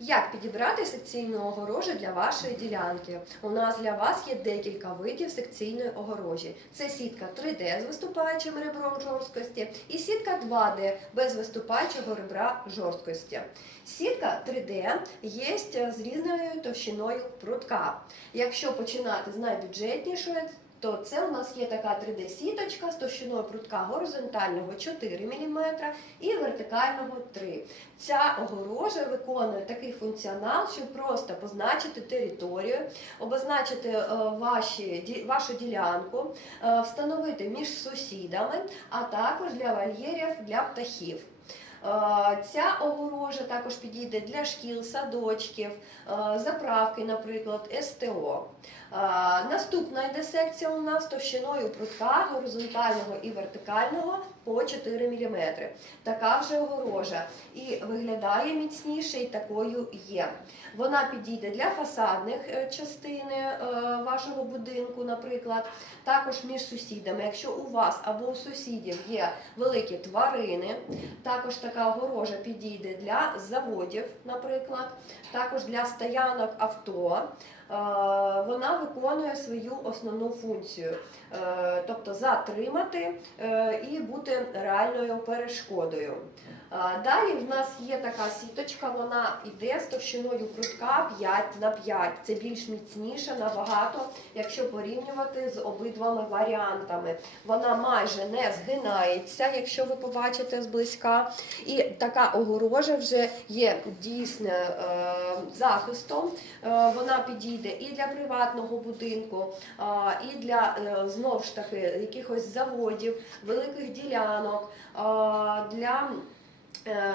Як підібрати секційну огорожу для вашої ділянки? У нас для вас є декілька видів секційної огорожі. Це сітка 3D з виступаючим ребром жорсткості і сітка 2D без виступаючого ребра жорсткості. Сітка 3D є з різною товщиною прутка. Якщо починати з найбюджетнішої, то це у нас є така 3D-сіточка з товщиною прутка горизонтального 4 мм і вертикального 3 Ця огорожа виконує такий функціонал, щоб просто позначити територію, обозначити е, ваші, вашу ділянку, е, встановити між сусідами, а також для вольєрів для птахів. Е, Ця огорожа також підійде для шкіл, садочків, е, заправки, наприклад, СТО. Е, Наступна йде секція у нас товщиною прутка горизонтального і вертикального по 4 мм. Така вже огорожа і виглядає міцніше, і такою є. Вона підійде для фасадних частини е, вашого будинку, наприклад, також між сусідами. Якщо у вас або у сусідів є великі тварини, також така огорожа підійде для заводів, наприклад, також для стоянок авто. Е, Вона виконує свою основну функцію, е, тобто затримати е, і бути реальною перешкодою. Далі в нас є така сіточка, вона йде з товщиною прутка 5 на 5. Це більш міцніша набагато, якщо порівнювати з обидвами варіантами. Вона майже не згинається, якщо ви побачите зблизька. І така огорожа вже є дійсно е, захистом. Вона підійде і для приватного будинку, е, і для е, знову ж таки якихось заводів, великих ділянок, для е,